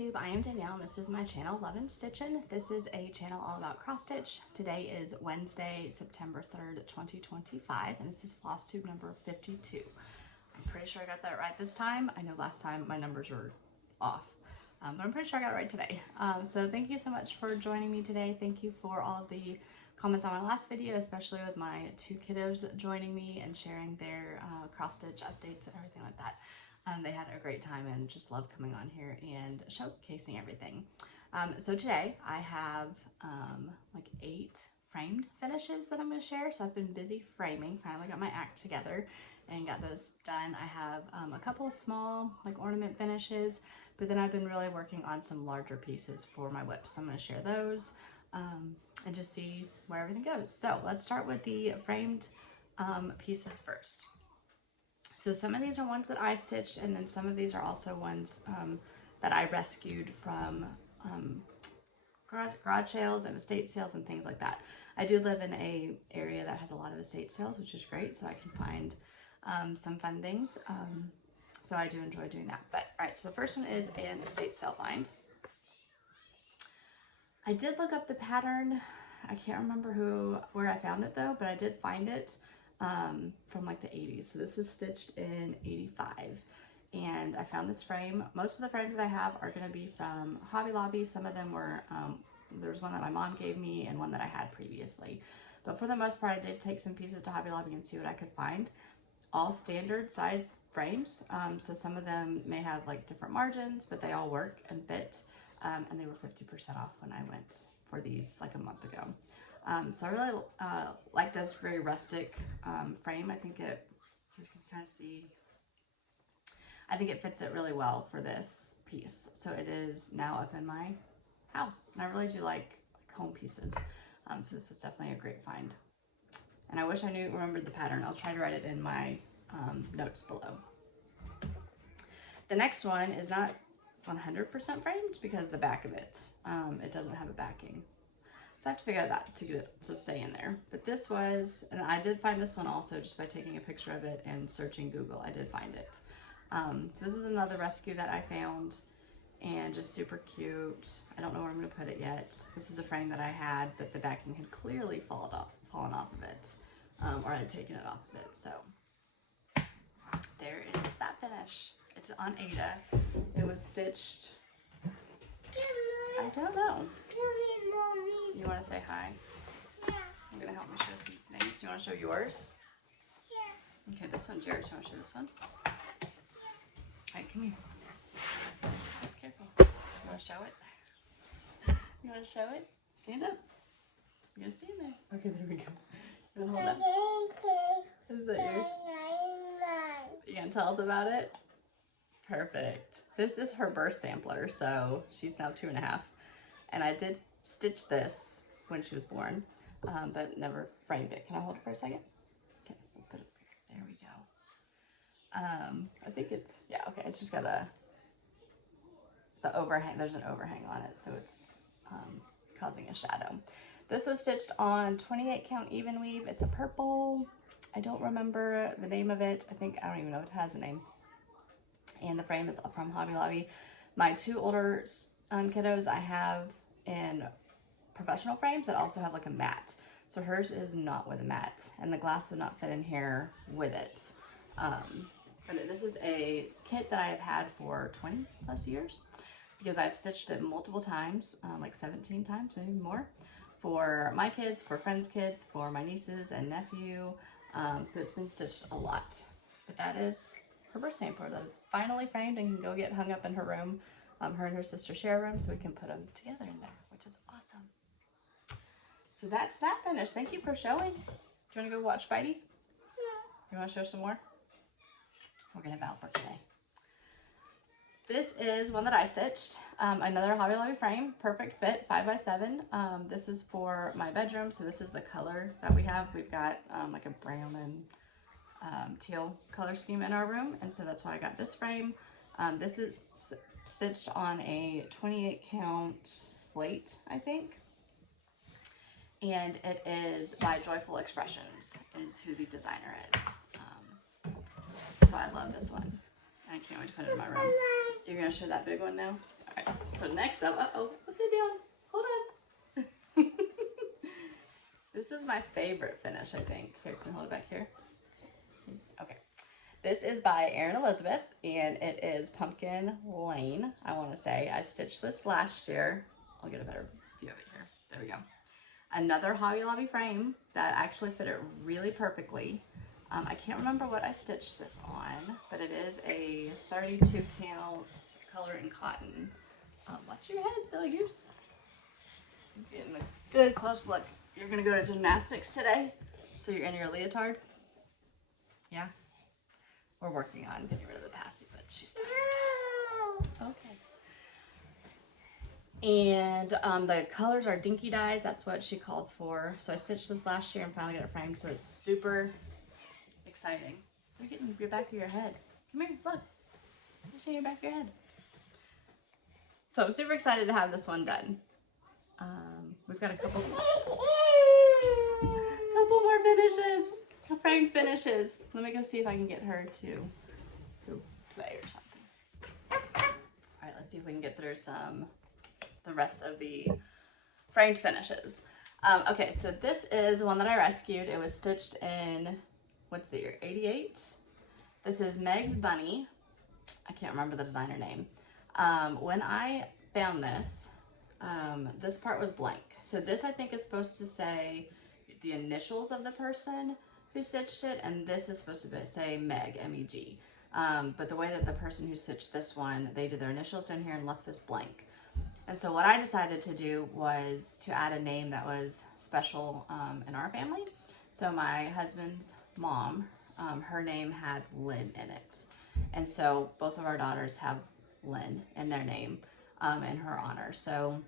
Flosstube. I am Danielle and this is my channel, Love and Stitchin'. This is a channel all about cross stitch. Today is Wednesday, September 3rd, 2025, and this is Flosstube number 52. I'm pretty sure I got that right this time. I know last time my numbers were off, but I'm pretty sure I got it right today. So thank you so much for joining me today. Thank you for all of the comments on my last video, especially with my two kiddos joining me and sharing their cross stitch updates and everything like that. They had a great time and just loved coming on here and showcasing everything. So today I have like 8 framed finishes that I'm going to share. So I've been busy framing, finally got my act together and got those done. I have a couple of small like ornament finishes, but then I've been really working on some larger pieces for my whip. So I'm going to share those and just see where everything goes. So let's start with the framed pieces first. So some of these are ones that I stitched, and then some of these are also ones that I rescued from garage sales and estate sales and things like that. I do live in a area that has a lot of estate sales, which is great, so I can find some fun things. So I do enjoy doing that. But all right, so the first one is an estate sale find. I did look up the pattern. I can't remember where I found it though, but I did find it from like the 80s. So this was stitched in 85 and I found this frame. Most of the frames that I have are going to be from Hobby Lobby. Some of them were, there's one that my mom gave me and one that I had previously. But for the most part, I did take some pieces to Hobby Lobby and see what I could find. All standard size frames. So some of them may have like different margins, but they all work and fit. And they were 50% off when I went for these like a month ago. So I really like this very rustic frame. I think it, you can kind of see, I think it fits it really well for this piece. So it is now up in my house, and I really do like home pieces. So this was definitely a great find. And I wish I remembered the pattern. I'll try to write it in my notes below. The next one is not 100% framed because the back of it, it doesn't have a backing. So I have to figure out that to get it to stay in there. But this was, and I did find this one also just by taking a picture of it and searching Google. I did find it. So this is another rescue that I found and just super cute. I don't know where I'm going to put it yet. This was a frame that I had, but the backing had clearly fallen off of it, or I had taken it off of it. So there is that finish. It's on Ada. It was stitched, I don't know. You want to say hi? Yeah. You're going to help me show some things. You want to show yours? Yeah. Okay, this one's yours. You want to show this one? Yeah. All right, come here. Careful. You want to show it? You want to show it? Stand up. You're going to stand there. Okay, there we go. You want to hold up? Is that yours? You going to tell us about it? Perfect. This is her birth sampler, so she's now 2.5. And I did stitch this when she was born, but never framed it. Can I hold it for a second? Okay, we'll put it up here. There we go. I think it's, yeah, okay. It's just got the overhang. There's an overhang on it, so it's causing a shadow. This was stitched on 28 count even weave. It's a purple. I don't remember the name of it. I don't even know if it has a name. And the frame is from Hobby Lobby. My 2 older kiddos I have in professional frames that also have like a mat. So hers is not with a mat, and the glass would not fit in here with it. But this is a kit that I have had for 20 plus years because I've stitched it multiple times, like 17 times, maybe more, for my kids, for friends' kids, for my nieces and nephew. So it's been stitched a lot. But that is her birth sampler that is finally framed and can go get hung up in her room. Her and her sister share a room, so we can put them together in there, which is awesome. So that's that finish. Thank you for showing. Do you want to go watch Spidey? Yeah. You want to show some more? We're going to have Albert today. This is one that I stitched. Another Hobby Lobby frame, perfect fit, 5x7. This is for my bedroom, so this is the color that we have. We've got like a brown and teal color scheme in our room, and so that's why I got this frame. This is stitched on a 28 count slate, I think, and it is by Joyful Expressions is who the designer is. So I love this one. I can't wait to put it in my room. You're gonna show that big one now? All right, so next up, uh-oh, upside down, hold on. This is my favorite finish, I think. Here, can you hold it back here? Okay. This is by Erin Elizabeth, and it is Pumpkin Lane, I want to say. I stitched this last year. I'll get a better view of it here. There we go. Another Hobby Lobby frame that actually fit it really perfectly. I can't remember what I stitched this on, but it is a 32 count color and cotton. Watch your head, silly goose. I'm getting a good close look. You're gonna go to gymnastics today, so you're in your leotard? Yeah? We're working on getting rid of the passy, but she's tired. Okay. And the colors are dinky dyes. That's what she calls for. So I stitched this last year and finally got it framed, so it's super exciting. You're getting your back of your head. Come here, look. You're seeing your back of your head. So I'm super excited to have this one done. We've got a couple more finishes. Framed finishes. Let me go see if I can get her to play or something. Alright, let's see if we can get through the rest of the framed finishes. Okay, so this is one that I rescued. It was stitched in, what's the year, 88? This is Meg's Bunny. I can't remember the designer name. When I found this, this part was blank. So this I think is supposed to say the initials of the person who stitched it, and this is supposed to say Meg, M-E-G. But the way that the person who stitched this one, they did their initials in here and left this blank. And so what I decided to do was to add a name that was special in our family. So my husband's mom, her name had Lynn in it. And so both of our daughters have Lynn in their name in her honor. So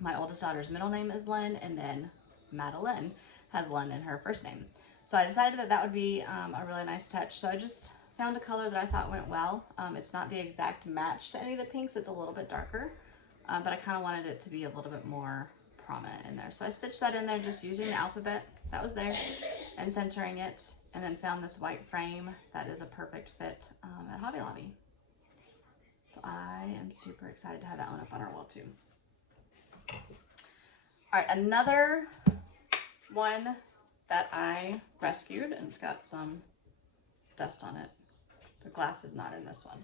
my oldest daughter's middle name is Lynn, and then Madeline has Lynn in her first name. So I decided that that would be a really nice touch. So I just found a color that I thought went well. It's not the exact match to any of the pinks. It's a little bit darker, but I kind of wanted it to be a little bit more prominent in there. So I stitched that in there just using the alphabet that was there and centering it, and then found this white frame that is a perfect fit at Hobby Lobby. So I am super excited to have that one up on our wall too. All right, another one that I rescued, and it's got some dust on it. The glass is not in this one.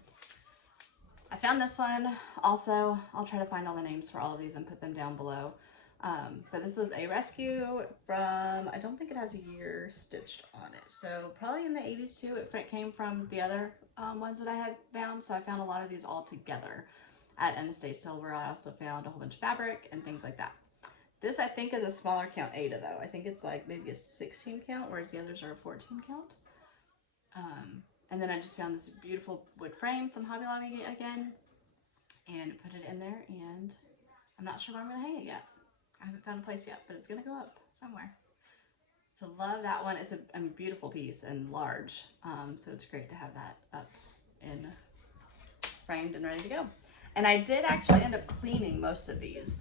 I found this one also. I'll try to find all the names for all of these and put them down below. But this was a rescue from, I don't think it has a year stitched on it. So probably in the 80s too. It came from the other ones that I had found. So I found a lot of these all together at End Estate Sale, where I also found a whole bunch of fabric and things like that. This I think is a smaller count Ada though. I think it's like maybe a 16 count, whereas the others are a 14 count. And then I just found this beautiful wood frame from Hobby Lobby again and put it in there, and I'm not sure where I'm gonna hang it yet. I haven't found a place yet, but it's gonna go up somewhere. So love that one. It's a beautiful piece and large. So it's great to have that up and framed and ready to go. And I did actually end up cleaning most of these.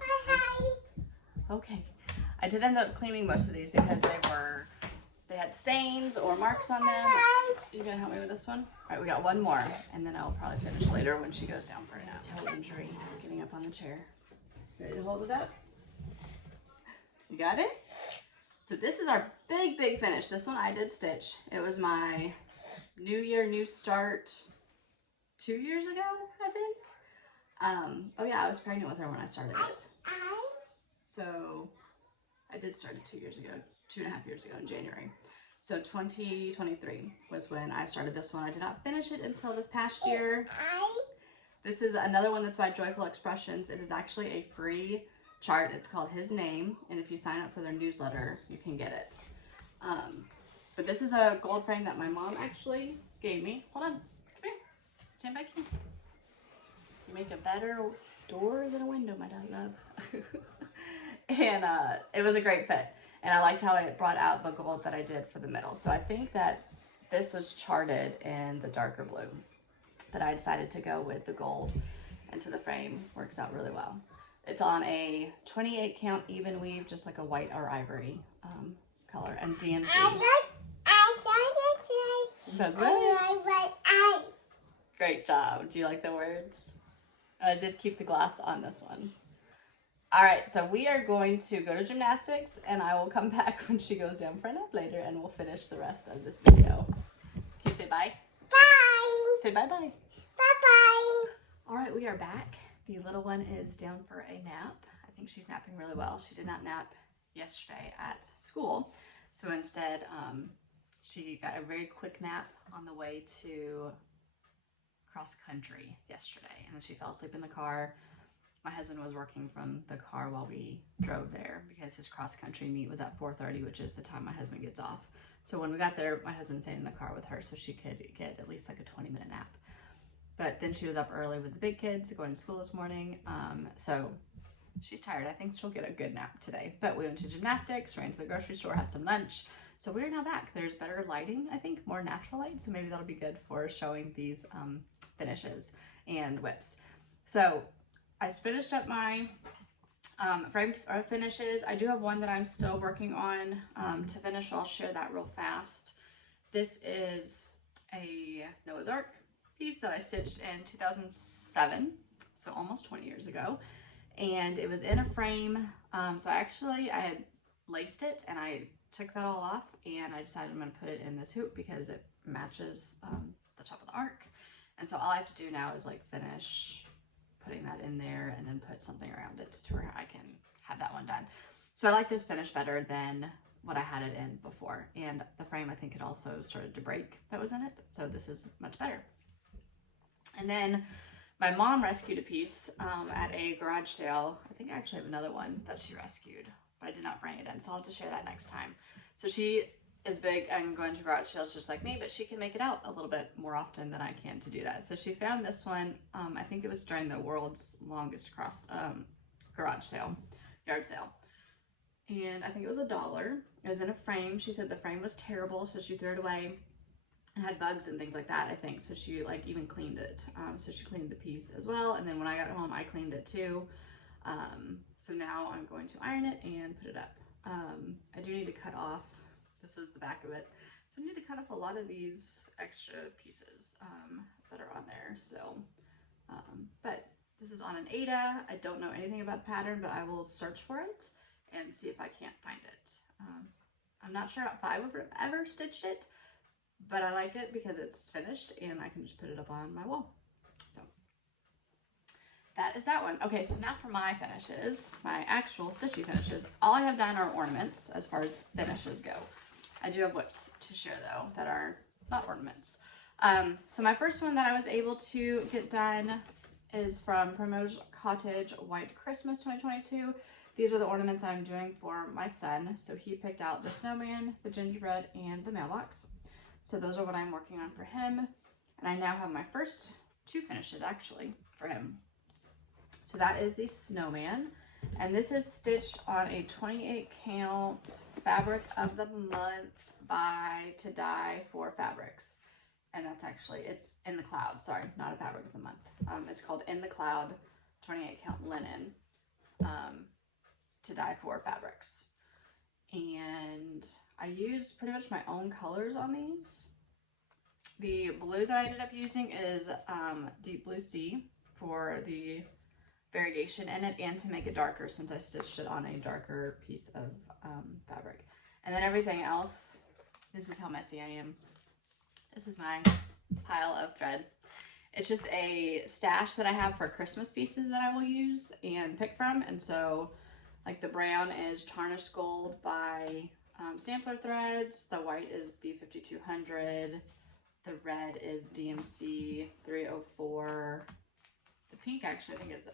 Okay. I did end up cleaning most of these because they had stains or marks on them. You gonna help me with this one? All right, we got one more, and then I'll probably finish later when she goes down for a nap. Toe injury, getting up on the chair. Ready to hold it up? You got it? So this is our big finish. This one I did stitch. It was my New Year, New Start 2 years ago, I think. Oh yeah, I was pregnant with her when I started it. So I did start it 2 years ago, 2.5 years ago in January. So 2023 was when I started this one. I did not finish it until this past year. This is another one that's by Joyful Expressions. It is actually a free chart. It's called His Name, and if you sign up for their newsletter, you can get it. But this is a gold frame that my mom actually gave me. Hold on, come here, stand back here. You make a better door than a window, my love. And it was a great fit, and I liked how it brought out the gold that I did for the middle. So I think that this was charted in the darker blue, but I decided to go with the gold, and so the frame works out really well. It's on a 28 count even weave, just like a white or ivory color, and DMC. That's right. Great job. Do you like the words? I did keep the glass on this one. All right, so we are going to go to gymnastics, and I will come back when she goes down for a nap later, and we'll finish the rest of this video. Can you say bye? Bye. Say bye-bye. Bye-bye. All right, we are back. The little one is down for a nap. I think she's napping really well. She did not nap yesterday at school, so instead she got a very quick nap on the way to cross country yesterday, and then she fell asleep in the car. My husband was working from the car while we drove there because his cross country meet was at 4:30, which is the time my husband gets off. So when we got there, my husband stayed in the car with her so she could get at least like a 20-minute nap. But then she was up early with the big kids going to school this morning. So she's tired. I think she'll get a good nap today. But we went to gymnastics, ran to the grocery store, had some lunch. So we're now back. There's better lighting, I think, more natural light. So maybe that'll be good for showing these finishes and whips. So I finished up my framed finishes. I do have one that I'm still working on to finish. I'll share that real fast. This is a Noah's Ark piece that I stitched in 2007, so almost 20 years ago. And it was in a frame. So I had laced it and I took that all off, and I decided I'm going to put it in this hoop because it matches the top of the ark. And so all I have to do now is like finish putting that in there and then put something around it to where I can have that one done. So I like this finish better than what I had it in before. And the frame, I think it also started to break that was in it. So this is much better. And then my mom rescued a piece at a garage sale. I think I actually have another one that she rescued, but I did not bring it in. So I'll have to share that next time. So she is big and going to garage sales just like me, but she can make it out a little bit more often than I can to do that. So she found this one. I think it was during the world's longest garage sale, yard sale. And I think it was $1. It was in a frame. She said the frame was terrible, so she threw it away and had bugs and things like that, I think. So she like even cleaned it. So she cleaned the piece as well. And then when I got home, I cleaned it too. So now I'm going to iron it and put it up. I do need to cut off, this is the back of it. So I need to cut off a lot of these extra pieces that are on there still. But this is on an Ada. I don't know anything about the pattern, but I will search for it and see if I can't find it. I'm not sure if I would have ever stitched it, but I like it because it's finished and I can just put it up on my wall. So that is that one. Okay, so now for my finishes, my actual stitchy finishes. All I have done are ornaments as far as finishes go. I do have whips to share though that are not ornaments. So my first one that I was able to get done is from Primrose Cottage White Christmas 2022. These are the ornaments I'm doing for my son. So he picked out the snowman, the gingerbread, and the mailbox. So those are what I'm working on for him. And I now have my first two finishes actually for him. So that is the snowman. And this is stitched on a 28 count fabric of the month by To Dye for Fabrics. And that's actually, it's In the Cloud, sorry, not a fabric of the month. It's called In the Cloud 28 count linen To Dye for Fabrics. And I used pretty much my own colors on these. The blue that I ended up using is Deep Blue Sea for the variegation in it and to make it darker since I stitched it on a darker piece of fabric. And then everything else, this is how messy I am. This is my pile of thread. It's just a stash that I have for Christmas pieces that I will use and pick from. And so like the brown is Tarnished Gold by Sampler Threads. The white is B5200. The red is DMC 304. The pink actually I think is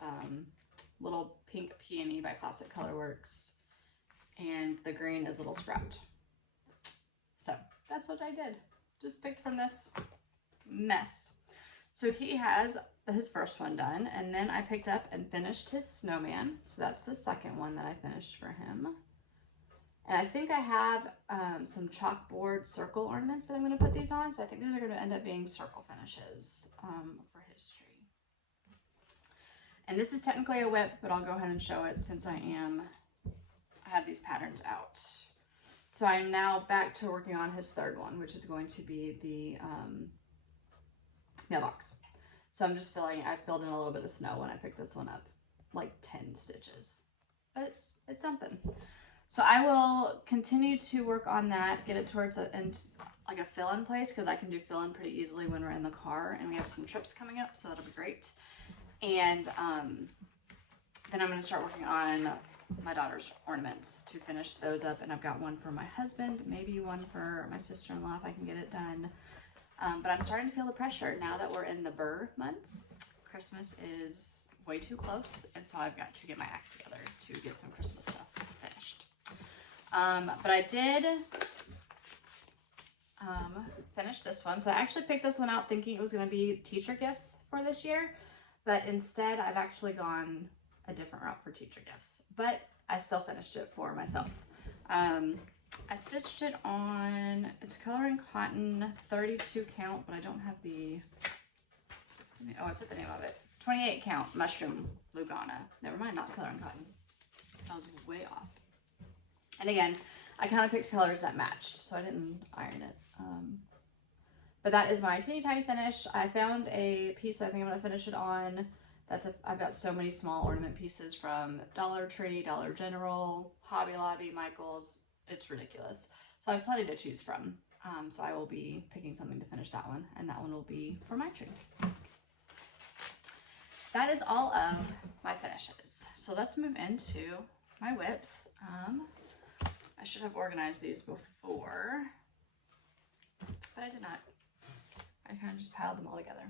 Little Pink Peony by Classic Colorworks. And the green is Little Sprout. So that's what I did. Just picked from this mess. So he has his first one done, and then I picked up and finished his snowman. So that's the second one that I finished for him. And I think I have some chalkboard circle ornaments that I'm going to put these on. So I think these are going to end up being circle finishes for his tree. And this is technically a whip, but I'll go ahead and show it since I have these patterns out. So I'm now back to working on his third one, which is going to be the mailbox. So I'm just I filled in a little bit of snow when I picked this one up, like 10 stitches, but it's something. So I will continue to work on that, get it towards like a fill-in place, because I can do fill-in pretty easily when we're in the car, and we have some trips coming up, so that'll be great. And then I'm going to start working on my daughter's ornaments to finish those up, and I've got one for my husband, maybe one for my sister-in-law if I can get it done. But I'm starting to feel the pressure now that we're in the burr months. Christmas is way too close, and so I've got to get my act together to get some Christmas stuff finished. But I did finish this one. So I actually picked this one out thinking it was going to be teacher gifts for this year, but instead I've actually gone a different route for teacher gifts, but I still finished it for myself. I stitched it on, it's color and cotton, 32 count, but I don't have the, oh, I put the name of it. 28 count mushroom Lugana. Never mind, not color and cotton. I was way off. And again, I kind of picked colors that matched, so I didn't iron it. But that is my teeny tiny finish. I found a piece that I think I'm going to finish it on. I've got so many small ornament pieces from Dollar Tree, Dollar General, Hobby Lobby, Michael's. It's ridiculous. So I have plenty to choose from. So I will be picking something to finish that one, and that one will be for my tree. That is all of my finishes. So let's move into my whips. I should have organized these before, but I did not. I kind of just piled them all together.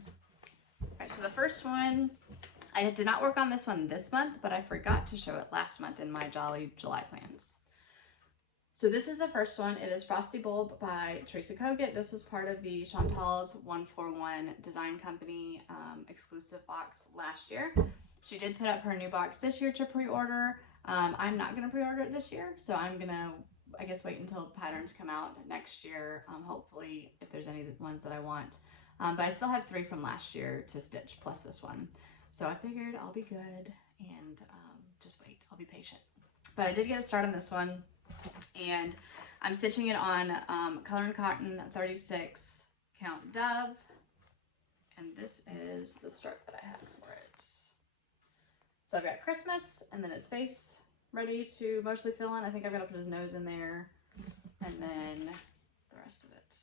Okay, so the first one, I did not work on this one this month, but I forgot to show it last month in my Jolly July plans. So this is the first one. It is Frosty Bulb by Teresa Kogut. This was part of the Chantal's 141 Design Company exclusive box last year. She did put up her new box this year to pre-order. I'm not going to pre-order it this year, so I'm going to, I guess, wait until patterns come out next year, hopefully, if there's any ones that I want. But I still have 3 from last year to stitch, plus this one. So I figured I'll be good and just wait. I'll be patient. But I did get a start on this one, and I'm stitching it on color and cotton 36 count Dove, and this is the start that I have for it. So I've got Christmas, and then his face ready to mostly fill in. I think I've got to put his nose in there, and then the rest of it.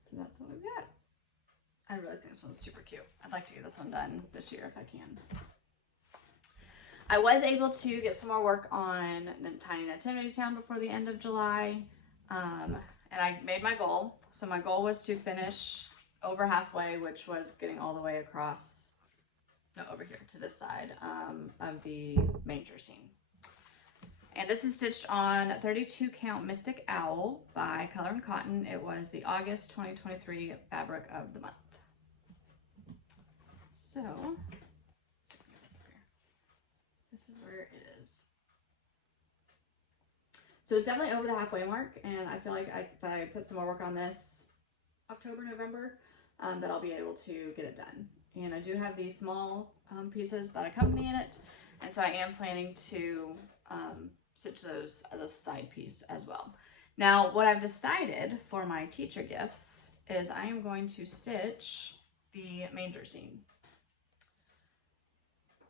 So that's what we've got. I really think this one's super cute. I'd like to get this one done this year if I can. I was able to get some more work on the Tiny Nativity Town before the end of July, and I made my goal. So my goal was to finish over halfway, which was getting all the way across, no, over here to this side of the manger scene. And this is stitched on 32 count Mystic Owl by Color and Cotton. It was the August 2023 fabric of the month. So this is where it is. So it's definitely over the halfway mark, and I feel like if I put some more work on this October, November, that I'll be able to get it done. And I do have these small pieces that accompany in it, and so I am planning to stitch those as a side piece as well. Now, what I've decided for my teacher gifts is I am going to stitch the manger scene.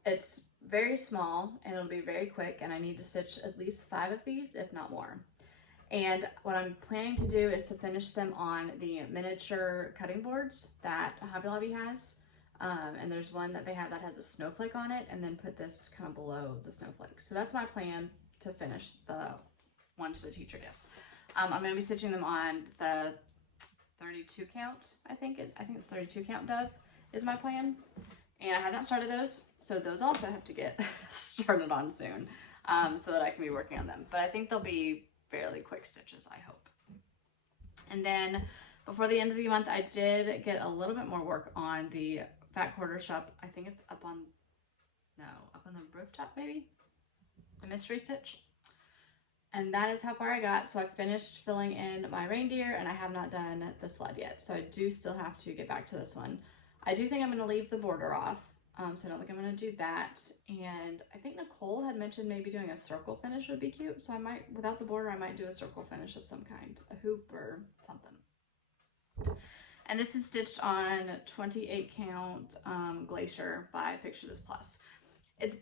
It's very small and it'll be very quick, and I need to stitch at least 5 of these, if not more. And what I'm planning to do is to finish them on the miniature cutting boards that Hobby Lobby has. And there's one that they have that has a snowflake on it, and then put this kind of below the snowflake. So that's my plan to finish the one to the teacher gifts. I'm going to be stitching them on the 32 count, I think it's 32 count Dove is my plan. And I have not started those, so those also have to get started on soon, so that I can be working on them. But I think they'll be fairly quick stitches, I hope. And then before the end of the month, I did get a little bit more work on the Fat Quartershop. I think it's up on the rooftop, maybe? The mystery stitch. And that is how far I got. So I finished filling in my reindeer, and I have not done the sled yet. So I do still have to get back to this one. I do think I'm going to leave the border off, so I don't think I'm going to do that. And I think Nicole had mentioned maybe doing a circle finish would be cute, so I might, without the border, I might do a circle finish of some kind, a hoop or something. And this is stitched on 28 count Glacier by Picture This Plus. It's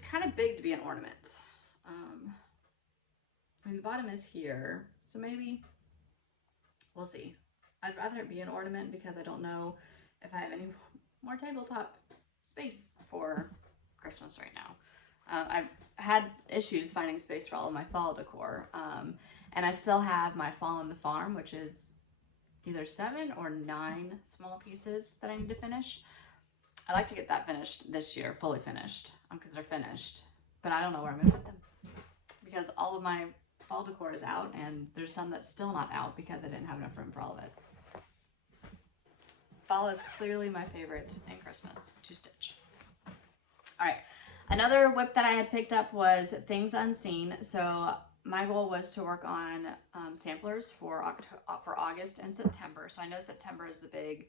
kind of big to be an ornament. I mean, the bottom is here, so maybe we'll see. I'd rather it be an ornament because I don't know if I have any more tabletop space for Christmas right now. I've had issues finding space for all of my fall decor, and I still have my Fall on the Farm, which is either 7 or 9 small pieces that I need to finish. I like to get that finished this year, fully finished, because they're finished, but I don't know where I'm gonna put them because all of my fall decor is out, and there's some that's still not out because I didn't have enough room for all of it. Fall is clearly my favorite in Christmas to stitch. All right, another whip that I had picked up was Things Unseen. So my goal was to work on samplers for August and September. So I know September is the big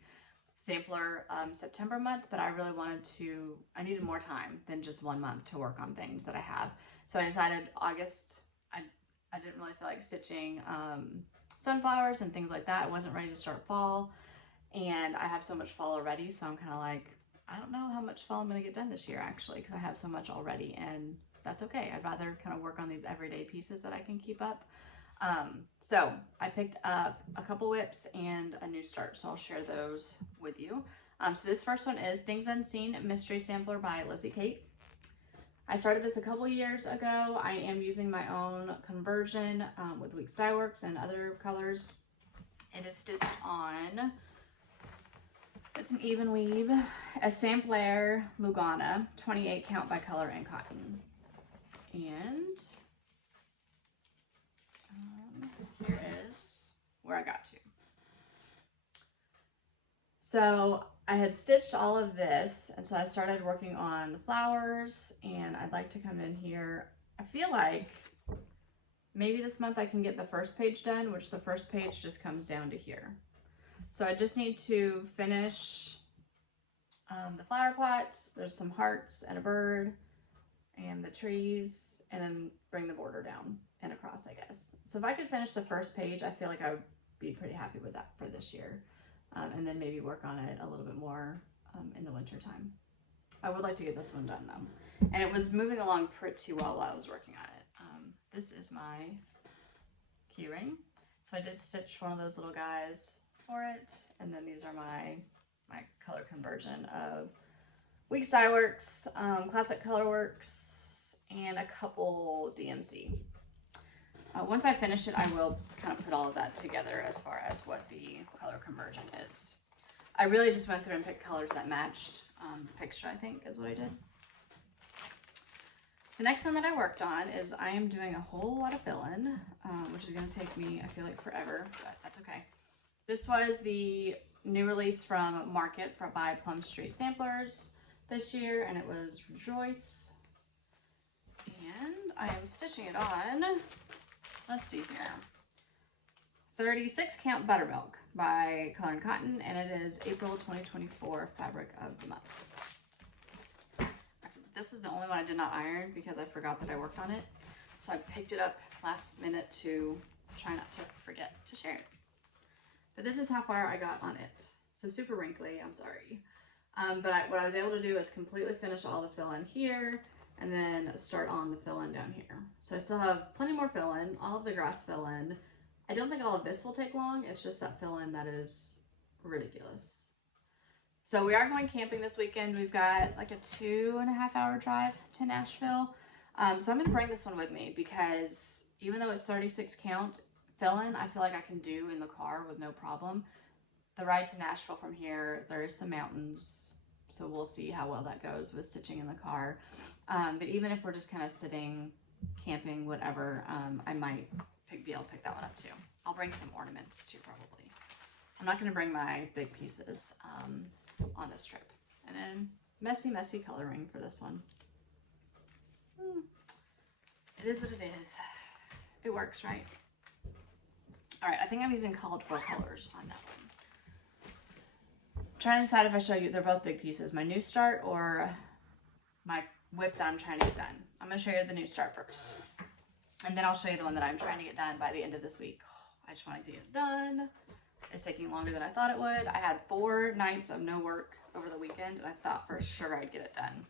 sampler September month, but I really I needed more time than just 1 month to work on things that I have. So I decided August, I didn't really feel like stitching sunflowers and things like that. I wasn't ready to start fall, and I have so much fall already, so I'm kind of like, I don't know how much fall I'm going to get done this year actually, because I have so much already, and that's okay. I'd rather kind of work on these everyday pieces that I can keep up. So I picked up a couple whips and a new start, so I'll share those with you. So this first one is Things Unseen Mystery Sampler by Lizzie Kate. I started this a couple years ago. I am using my own conversion with Weeks Dye Works and other colors. It is stitched on, it's an even weave, a sampler Lugana, 28 count by color and cotton. And here is where I got to. So I had stitched all of this, and so I started working on the flowers, and I'd like to come in here. I feel like maybe this month I can get the first page done, which the first page just comes down to here. So I just need to finish the flower pots. There's some hearts and a bird and the trees, and then bring the border down and across, I guess. So if I could finish the first page, I feel like I would be pretty happy with that for this year. And then maybe work on it a little bit more in the winter time. I would like to get this one done though. And it was moving along pretty well while I was working on it. This is my key ring. So I did stitch one of those little guys for it. And then these are my color conversion of Weeks Dye Works, Classic Colorworks, and a couple DMC. Once I finish it, I will kind of put all of that together as far as what the color conversion is. I really just went through and picked colors that matched the picture, I think, is what I did. The next one that I worked on is I am doing a whole lot of fill-in, which is going to take me, I feel like, forever, but that's okay. This was the new release from Market by Plumstreet Samplers this year, and it was Rejoice. And I am stitching it on, let's see here, 36 count Buttermilk by Color and Cotton, and it is April 2024 fabric of the month. This is the only one I did not iron because I forgot that I worked on it. So I picked it up last minute to try not to forget to share it. But this is how far I got on it. So super wrinkly, I'm sorry. But what I was able to do is completely finish all the fill-in here, and then start on the fill-in down here. So I still have plenty more fill-in, all of the grass fill-in. I don't think all of this will take long. It's just that fill-in that is ridiculous. So we are going camping this weekend. We've got like a 2.5 hour drive to Nashville. So I'm gonna bring this one with me because even though it's 36 count fill-in, I feel like I can do in the car with no problem. The ride to Nashville from here, there is some mountains, so we'll see how well that goes with stitching in the car. But even if we're just kind of sitting, camping, whatever, I might be able to pick that one up too. I'll bring some ornaments too, probably. I'm not going to bring my big pieces on this trip. And then messy coloring for this one. It is what it is. It works, right? All right, I think I'm using called for colors on that one. I'm trying to decide if I show you, they're both big pieces, my new start or my whip that I'm trying to get done. I'm going to show you the new start first. And then I'll show you the one that I'm trying to get done by the end of this week. I just wanted to get it done. It's taking longer than I thought it would. I had 4 nights of no work over the weekend, and I thought for sure I'd get it done.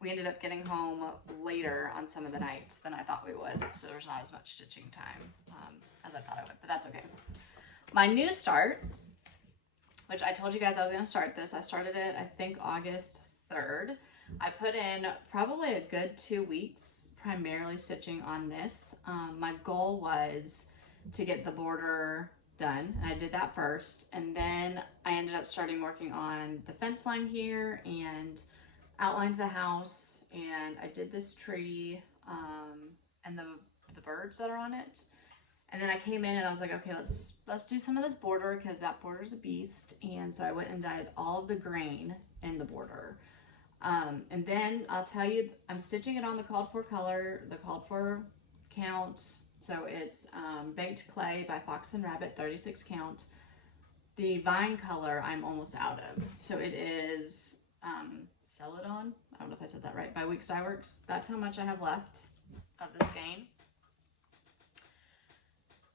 We ended up getting home later on some of the nights than I thought we would, so there's not as much stitching time as I thought I would, but that's okay. My new start, which I told you guys I was going to start this. I started it, I think, August 3rd. I put in probably a good 2 weeks primarily stitching on this. My goal was to get the border done, and I did that first, and then I ended up starting working on the fence line here and outlined the house, and I did this tree and the birds that are on it. And then I came in and I was like, okay, let's do some of this border because that border is a beast. And so I went and dyed all of the grain in the border. And then I'll tell you, I'm stitching it on the called for color, the called for count. So it's Baked Clay by Fox and Rabbit, 36 count. The vine color I'm almost out of. So it is Celadon, I don't know if I said that right, by Weeks Dye Works. That's how much I have left of the skein.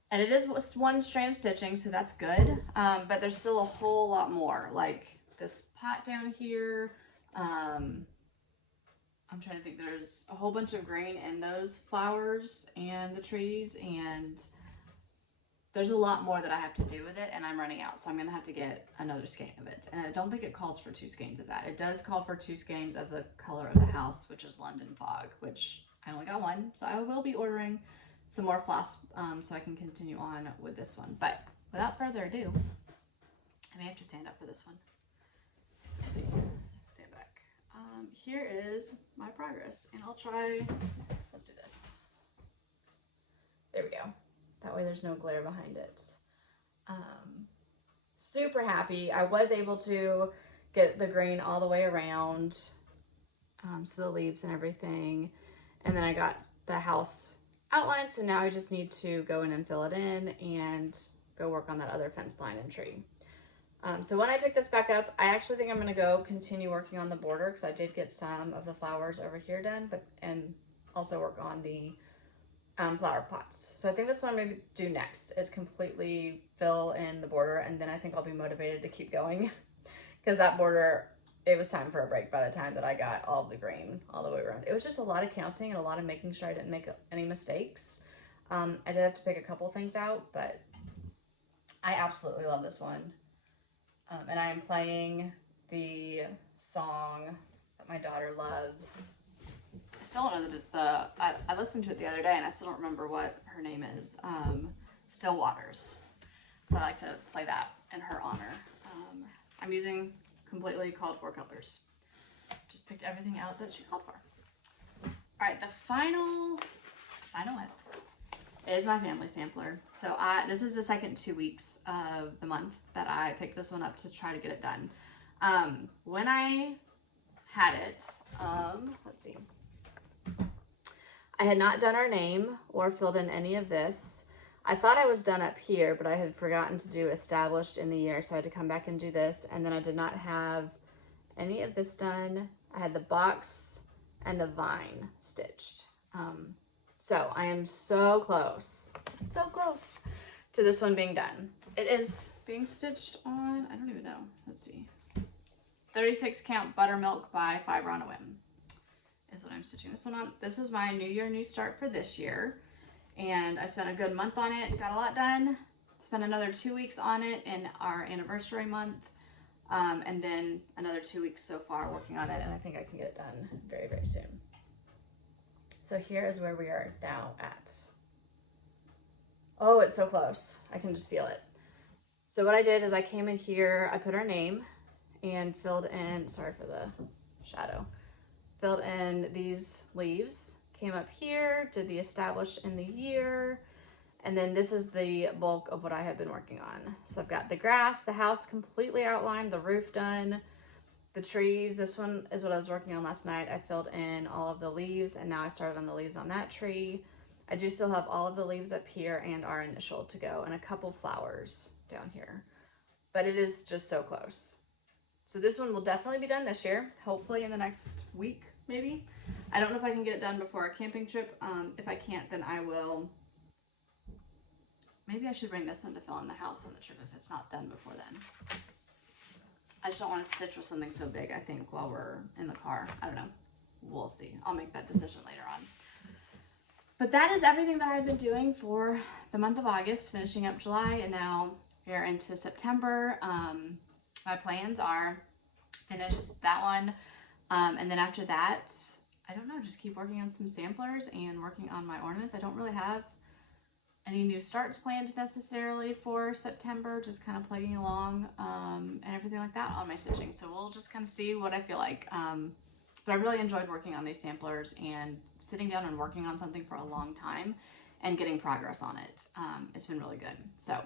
And it is one strand stitching, so that's good. But there's still a whole lot more, like this pot down here. I'm trying to think, there's a whole bunch of grain in those flowers and the trees, and there's a lot more that I have to do with it, and I'm running out, so I'm gonna have to get another skein of it. And I don't think it calls for 2 skeins of that. It does call for 2 skeins of the color of the house, which is London Fog, which I only got 1, so I will be ordering some more floss so I can continue on with this one. But without further ado, I may have to stand up for this one. Let's see, stand back. Here is my progress, and I'll try, let's do this. There we go. That way there's no glare behind it. Super happy. I was able to get the grain all the way around, so the leaves and everything. And then I got the house outlined, so now I just need to go in and fill it in and go work on that other fence line and tree. So when I pick this back up, I actually think I'm going to go continue working on the border because I did get some of the flowers over here done, and also work on the flower pots. So I think that's what I'm going to do next, is completely fill in the border, and then I think I'll be motivated to keep going because that border, it was time for a break by the time that I got all of the grain all the way around. It was just a lot of counting and a lot of making sure I didn't make any mistakes. I did have to pick a couple things out, but I absolutely love this one. And I am playing the song that my daughter loves. I still don't know I listened to it the other day and I still don't remember what her name is. Still Waters. So I like to play that in her honor. I'm using completely called for colors. Just picked everything out that she called for. All right, the final one is my family sampler. So this is the second 2 weeks of the month that I picked this one up to try to get it done. When I had it, let's see. I had not done our name or filled in any of this. I thought I was done up here, but I had forgotten to do established in the year, so I had to come back and do this. And then I did not have any of this done. I had the box and the vine stitched. So I am so close to this one being done. It is being stitched on, I don't even know, let's see. 36 count buttermilk by Fiber on a Whim is what I'm stitching this one on. This is my new year, new start for this year. And I spent a good month on it, got a lot done. Spent another 2 weeks on it in our anniversary month. And then another 2 weeks so far working on it, and I think I can get it done very, very soon. So here is where we are now at. Oh, it's so close. I can just feel it. So what I did is I came in here, I put our name and filled in, sorry for the shadow, filled in these leaves, came up here, did the established in the year, and then this is the bulk of what I have been working on. So I've got the grass, the house completely outlined, the roof done, the trees. This one is what I was working on last night. I filled in all of the leaves, and now I started on the leaves on that tree. I do still have all of the leaves up here and our initial to go, and a couple flowers down here, but it is just so close. So this one will definitely be done this year, hopefully in the next week, maybe. I don't know if I can get it done before our camping trip. If I can't, then I will maybe I should bring this one to fill in the house on the trip if it's not done before then. I just don't want to stitch with something so big, I think, while we're in the car. I don't know. We'll see. I'll make that decision later on. But that is everything that I've been doing for the month of August, finishing up July, and now we're into September. My plans are finish that one, and then after that, I don't know, just keep working on some samplers and working on my ornaments. I don't really have any new starts planned necessarily for September, just kind of plugging along and everything like that on my stitching. So we'll just kind of see what I feel like. But I really enjoyed working on these samplers and sitting down and working on something for a long time and getting progress on it. It's been really good. So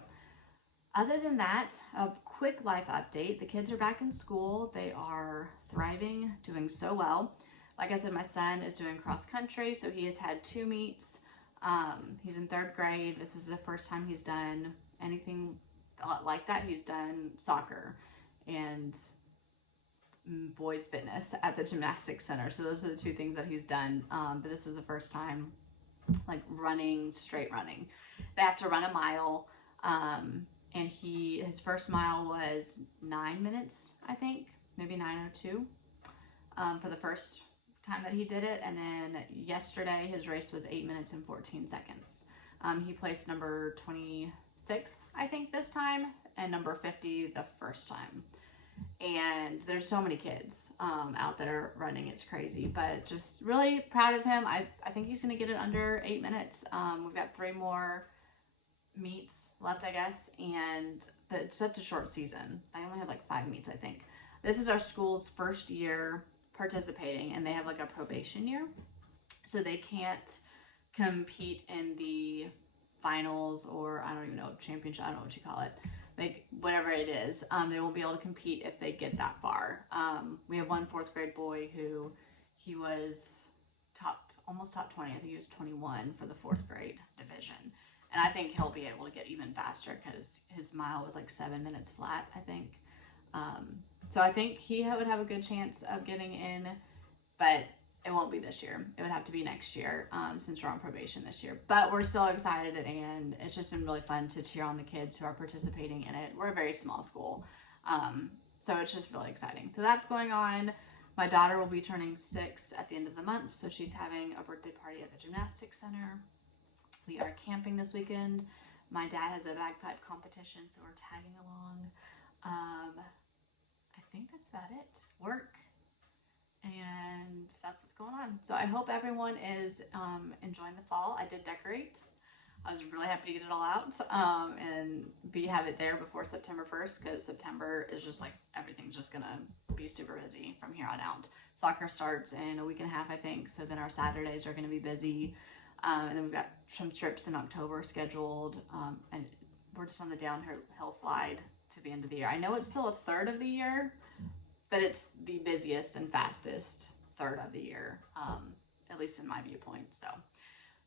other than that, a quick life update. The kids are back in school. They are thriving, doing so well. Like I said, my son is doing cross country, so he has had 2 meets. He's in 3rd grade. This is the first time he's done anything like that. He's done soccer and boys fitness at the gymnastics center. So those are the 2 things that he's done. But this is the first time like running, straight running. They have to run a mile. And his first mile was 9 minutes, I think, maybe 9:02 for the first time that he did it. And then yesterday his race was 8 minutes and 14 seconds. He placed number 26, I think, this time, and number 50 the first time. And there's so many kids out there running, it's crazy, but just really proud of him. I think he's gonna get it under 8 minutes. We've got 3 more meets left, I guess, and it's such a short season. I only had like 5 meets, I think. This is our school's first year participating, and they have like a probation year, so they can't compete in the finals, or I don't even know, championship, I don't know what you call it, like whatever it is. They won't be able to compete if they get that far. We have one 4th grade boy who he was almost top 20. I think he was 21 for the 4th grade division. And I think he'll be able to get even faster because his mile was like 7 minutes flat, I think. So I think he would have a good chance of getting in, but it won't be this year. It would have to be next year since we're on probation this year. But we're still excited, and it's just been really fun to cheer on the kids who are participating in it. We're a very small school, so it's just really exciting. So that's going on. My daughter will be turning 6 at the end of the month, so she's having a birthday party at the gymnastics center. We are camping this weekend. My dad has a bagpipe competition, so we're tagging along. I think that's about it. Work. And that's what's going on. So I hope everyone is enjoying the fall. I did decorate. I was really happy to get it all out and have it there before September 1st, because September is just like, everything's just gonna be super busy from here on out. Soccer starts in a week and a half, I think, so then our Saturdays are gonna be busy. And then we've got some trips in October scheduled, and we're just on the downhill slide to the end of the year. I know it's still a third of the year, but it's the busiest and fastest third of the year, at least in my viewpoint. So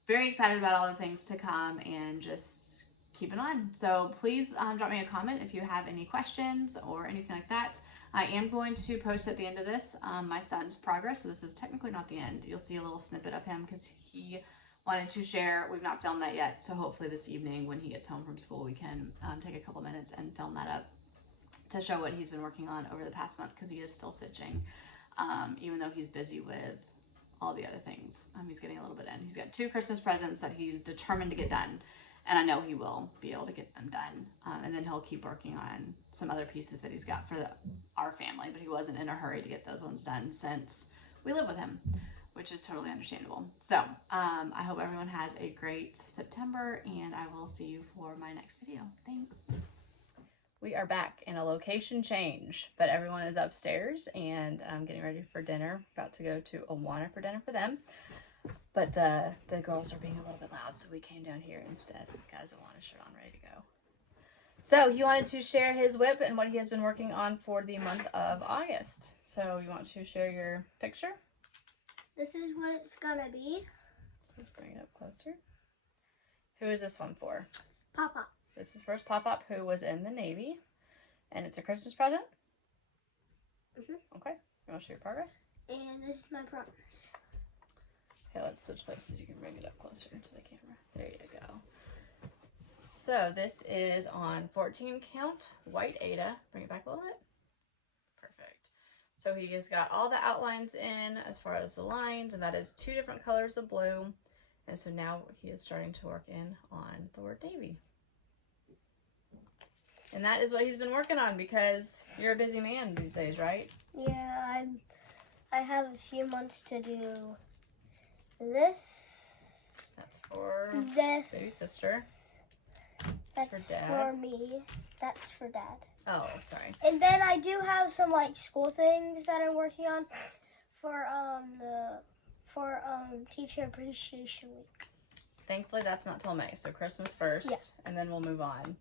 very excited about all the things to come, and just keep it on. So please drop me a comment if you have any questions or anything like that. I am going to post at the end of this my son's progress. So this is technically not the end. You'll see a little snippet of him because he wanted to share. We've not filmed that yet, so hopefully this evening when he gets home from school, we can take a couple minutes and film that up to show what he's been working on over the past month, because he is still stitching, even though he's busy with all the other things. He's getting a little bit in. He's got 2 Christmas presents that he's determined to get done, and I know he will be able to get them done. And then he'll keep working on some other pieces that he's got for our family, but he wasn't in a hurry to get those ones done since we live with him, which is totally understandable. So I hope everyone has a great September, and I will see you for my next video. Thanks. We are back in a location change, but everyone is upstairs and I'm getting ready for dinner. About to go to Awana for dinner for them. But the girls are being a little bit loud, so we came down here instead. Got his Awana shirt on, ready to go. So he wanted to share his whip and what he has been working on for the month of August. So you want to share your picture? This is what it's gonna be. So let's bring it up closer. Who is this one for? Papa. This is for Pop-Up, who was in the Navy. And it's a Christmas present? Okay. You want to show your progress? And this is my progress. Okay, let's switch places. You can bring it up closer to the camera. There you go. So this is on 14 count white Ada. Bring it back a little bit. Perfect. So he has got all the outlines in as far as the lines, and that is 2 different colors of blue. And so now he is starting to work in on the word navy. And that is what he's been working on because you're a busy man these days, right? Yeah, I have a few months to do this. That's for this. baby sister. That's for Dad. for me. That's for Dad. Oh, sorry. And then I do have some like school things that I'm working on for Teacher Appreciation Week. Thankfully, that's not till May, so Christmas first, Yeah. and then we'll move on.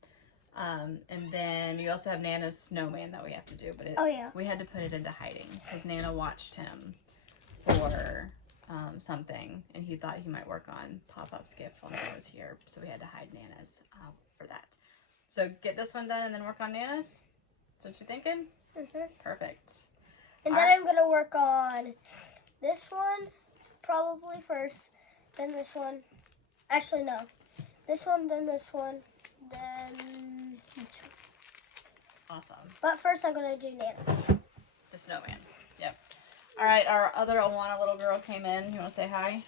And then you also have Nana's snowman that we have to do, but we had to put it into hiding because Nana watched him for something, and he thought he might work on Pop-Up's gift while Nana was here, so we had to hide Nana's for that. So get this one done and then work on Nana's? Is what you're thinking? Mm-hmm. Perfect. And then I'm going to work on this one probably first, then this one. Actually, no. This one, then this one, then this one. Awesome. But first I'm going to do Nana's. The snowman. Yep. All right, our other Awana little girl came in. You want to say hi?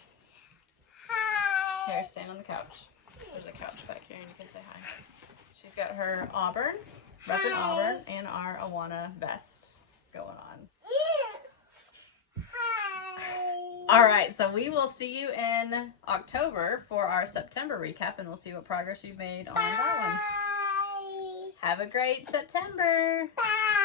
Hi. Here, stand on the couch. There's a couch back here and you can say hi. She's got her Auburn, repping Auburn, and our Awana vest going on. Hi. All right, so we will see you in October for our September recap, and we'll see what progress you've made on that one. Bye. Have a great September. Bye.